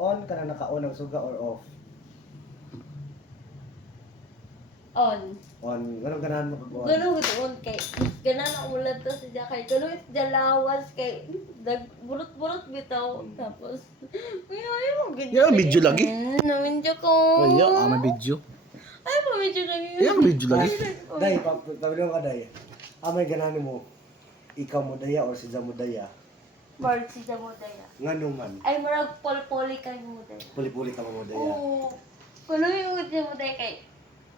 on ka na naka-on ang suga or off? On. On, ganun ganahan mo kag on. Ganun gud on kay ganan ako ulat to sa diya kay ganun is dalawas kay dag bulot-bulot bitaw tapos ay ay mo gid. Yeah, video lagi. Mm, na video ko. Ay, ah, may video. Ay, pa video lagi. Ay, may video lagi. Day, pa- pabiling ka day. Amay ganahan mo, ikaw mo daya or si mo daya. Mark si mo daya. Ngano man, Ay marag pol-poli kay mo daya. puli-puli ka mo daya. Oo. Kuno yung gud mo daya kay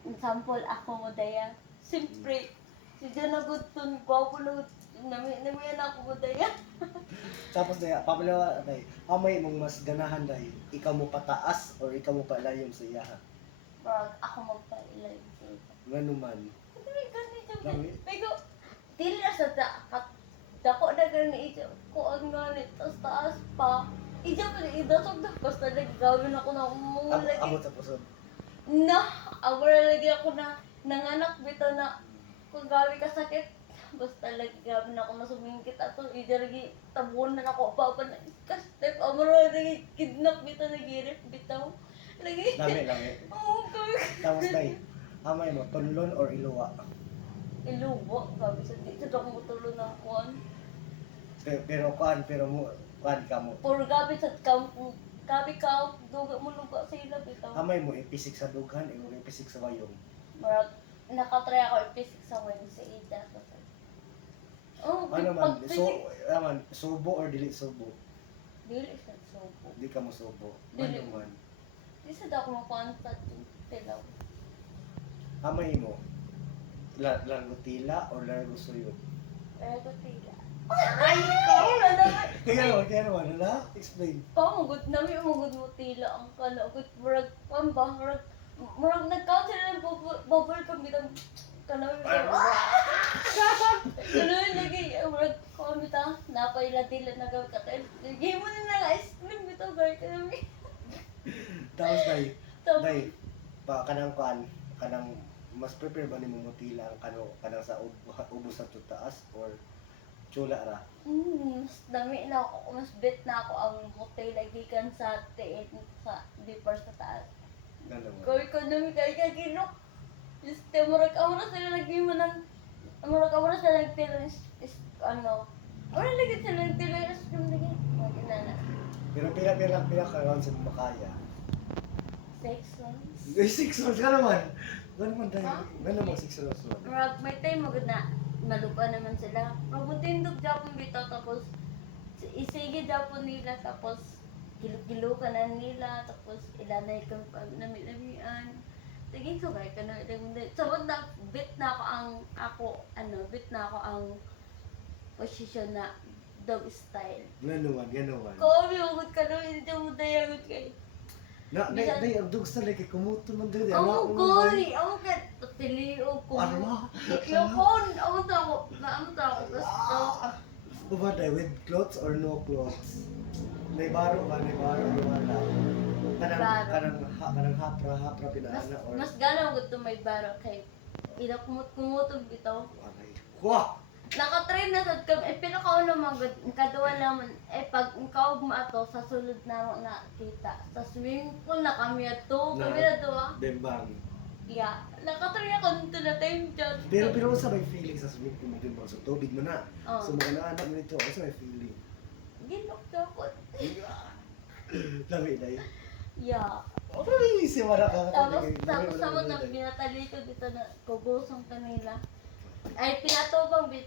example ako mo daya. Siyempre, si Jan na gud tun gwapo na gud nami nami na ako mo daya. Tapos daya, ka day. Amay mong mas ganahan day, ikaw mo pataas or ikaw mo palayon sa iya. Marag ako magpailay sa ito. Ngano man. Dili ganito Lami? Pero dili na sa da kat dako na gani ito ko ang ganit tas taas pa. Ija pa ni idasog na basta nagagawin ako na Amo, mga lagi. amo sa pusod. Na, lagi ako na nanganak bito na kung gawi ka sakit. Basta lagi gabi na ako na sumingkit ato. Ija lagi tabuan na ako pa pa na ka-step. Awara lagi kidnap bito nagirip bitaw. Lagi. Lami, lami. Oo, gabi. Tapos day, amay mo, tunlon or iluwa. Ilubo, gabi sa di sa dako tulo ng kuan. Pero, pero kuan, pero mo, kuan ka mo. Puro gabi sa kampo. Gabi ka, duga mo luga sa ila bitaw. Amay mo, ipisik sa dughan, imo ipisik sa wayong. Marag, nakatry ako ipisik sa wine sa ida. Oh, Ano man, so, aman, subo or dili subo? Dili sa sobo. Di ka mo subo. Dili. Ano man. Di sa dako mo kwanta yung tilaw. Amay mo, la, largo tila or largo suyo? Ko tila. Ay, ikaw na. Kaya naman, kaya naman, wala? Explain. Pamugod namin, umugod mo tila ang kalagot. Murag, pamba, murag, murag nag-count sila ng bubble, bubble kami ng kanawin. Kanawin lagi, murag, kami ta, napay la tila na gawin katel. Lagi mo na lang ice cream ito, gawin ka namin. Tapos, day, day, pa, kanang kuan, kanang, mas prepare ba ni mo mutila ang kano, kanang sa ub- ubos sa tutaas or chula ra? mm, mas dami na ako, mas bet na ako ang hotel lagi kan sa tiin, sa deeper sa taas. Ganun ko namin kaya kaya ginok. Este, murag amo na sila lagi mo ng, murag amo na sila nagtila is, is, ano, wala lagi sila nagtila is, yung lagi. Pero pila, pila, pila ka rounds mo makaya. Months. Ay, six months ka naman. Ganun man tayo. Ha? Ganun mo, six man. Murag, may time magod na, malupa naman sila. Mabutindog Japon bitaw, tapos, isige Japon nila, tapos, gilo-gilo ka na nila, tapos, ilanay ka pa, nami-namian. Tingin ko kay ka na, sabot na, bit na ako ang, ako, ano, bit na ako ang posisyon na dog style. Ganun man, ganun man. Ko, biugot ka na, hindi mo dayagot kay. Na, day, day, ang dugs na like, kumuto man doon. Ako, goy! Ako ka, patiliw ko. Ano ba? Iklokon! Ako ta ako, naamo ta ako, gusto. Diba day, with clothes or no clothes? May baro ka, may baro or wala. Kanang, kanang, ha, kanang hapra, hapra Mas, pinaana or... mas ganaw ko ito may baro kay ila kumut kumutog bitaw. Aray. Wah! Nakatrain na sad kami. Eh, pinakauna mga kaduwa naman. Eh, pag ikaw maato sa sulod na nakita. Sa swimming pool na kami ato. Kami Na- na to ah. Dembang. Yeah. Nakatrain ako nito na time dyan. Pero, pero sa may feeling sa swimming pool mo dembang sa tubig mo na. Oh. So mga naanak mo nito, ano sa may feeling? Ginok na ako. Lami day. Yeah. Ano yung si Mara ka? Tapos, tapos sama na binatali ko dito na kugusong kanila. Ay, pinatubang bit,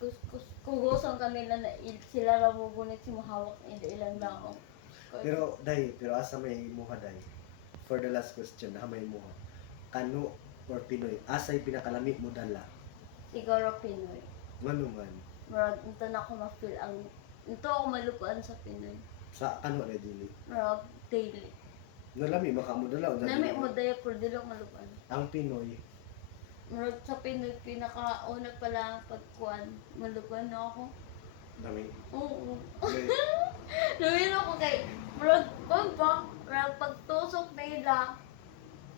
kus, kus, kugusong kanila na il, sila lang bubunit si mahawak ng ilang lang. Pero, day, pero asa may muha, day. For the last question, na may muha. Kano or Pinoy, asay pinakalami mo dala? Siguro Pinoy. Ngano man? Marag, ito na ako ma-feel ang, ito ako malukuan sa Pinoy. Sa kano na dili? Marag, daily. Nalami, maka mo dala. o dali Nami mo? mo daya pero dili ako malukuan. Ang Pinoy, Marag sa Pinoy, pinaka-una pala pagkuan, malukuan na ako. nami. Oo. Nawin ako kay, marag, kung ba, marag pagtusok nila,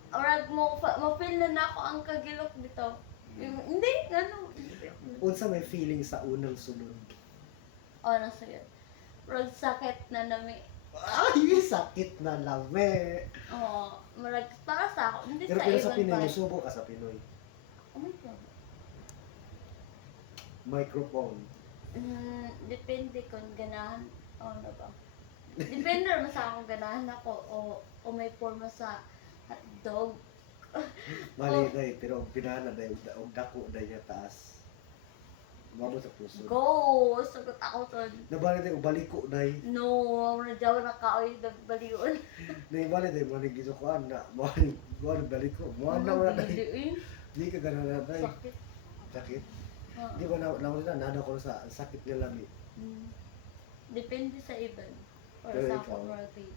marag mo, ma-feel na na ako ang kagilok dito. Yung, hindi, gano'n. Unsa may feeling sa unang sunod? O, nasa yun. Marag sakit na nami. Ay, sakit na lame. Oo, marag para sa ako, hindi Pero sa pero sa ibang Pinoy, part. musubo ka sa Pinoy. Oh my God. Microphone. Mm, depende kung ganahan o ano ba. Depende naman sa akong ganahan ako o, o may forma sa hotdog. Mali na pero ang pinana na yung og dako na niya taas. Mamo sa puso. Go! Sagot ako son. Nabali na yung baliko na No, na daw na kaoy nagbaliwan. Naibali na yung mga gisukuan na. Mali, mali baliko. Mali na wala na. Diliin. Hindi ka ganun na na. Sakit. Sakit. Oo. Di ba na na na nada ko sa sakit ng lami. Mm. Depende sa iban. Or Pero sa ikaw? routine.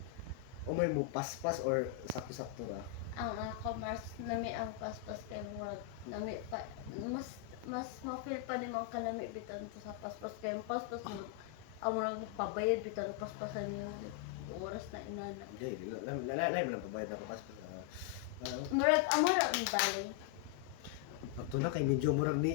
O may mo paspas or sakto-sakto ra. ang ako mas nami ang paspas kay murag nami pa mas mas ma-feel pa ni mga kalami bitan to sa paspas kay ang paspas mo ang murag pabayad bitan paspasan niyo oras na inana Hindi, lalay mo lang pabayad na paspas. Ah, ano? murag amara ang dali Ato na kay medyo murag ni.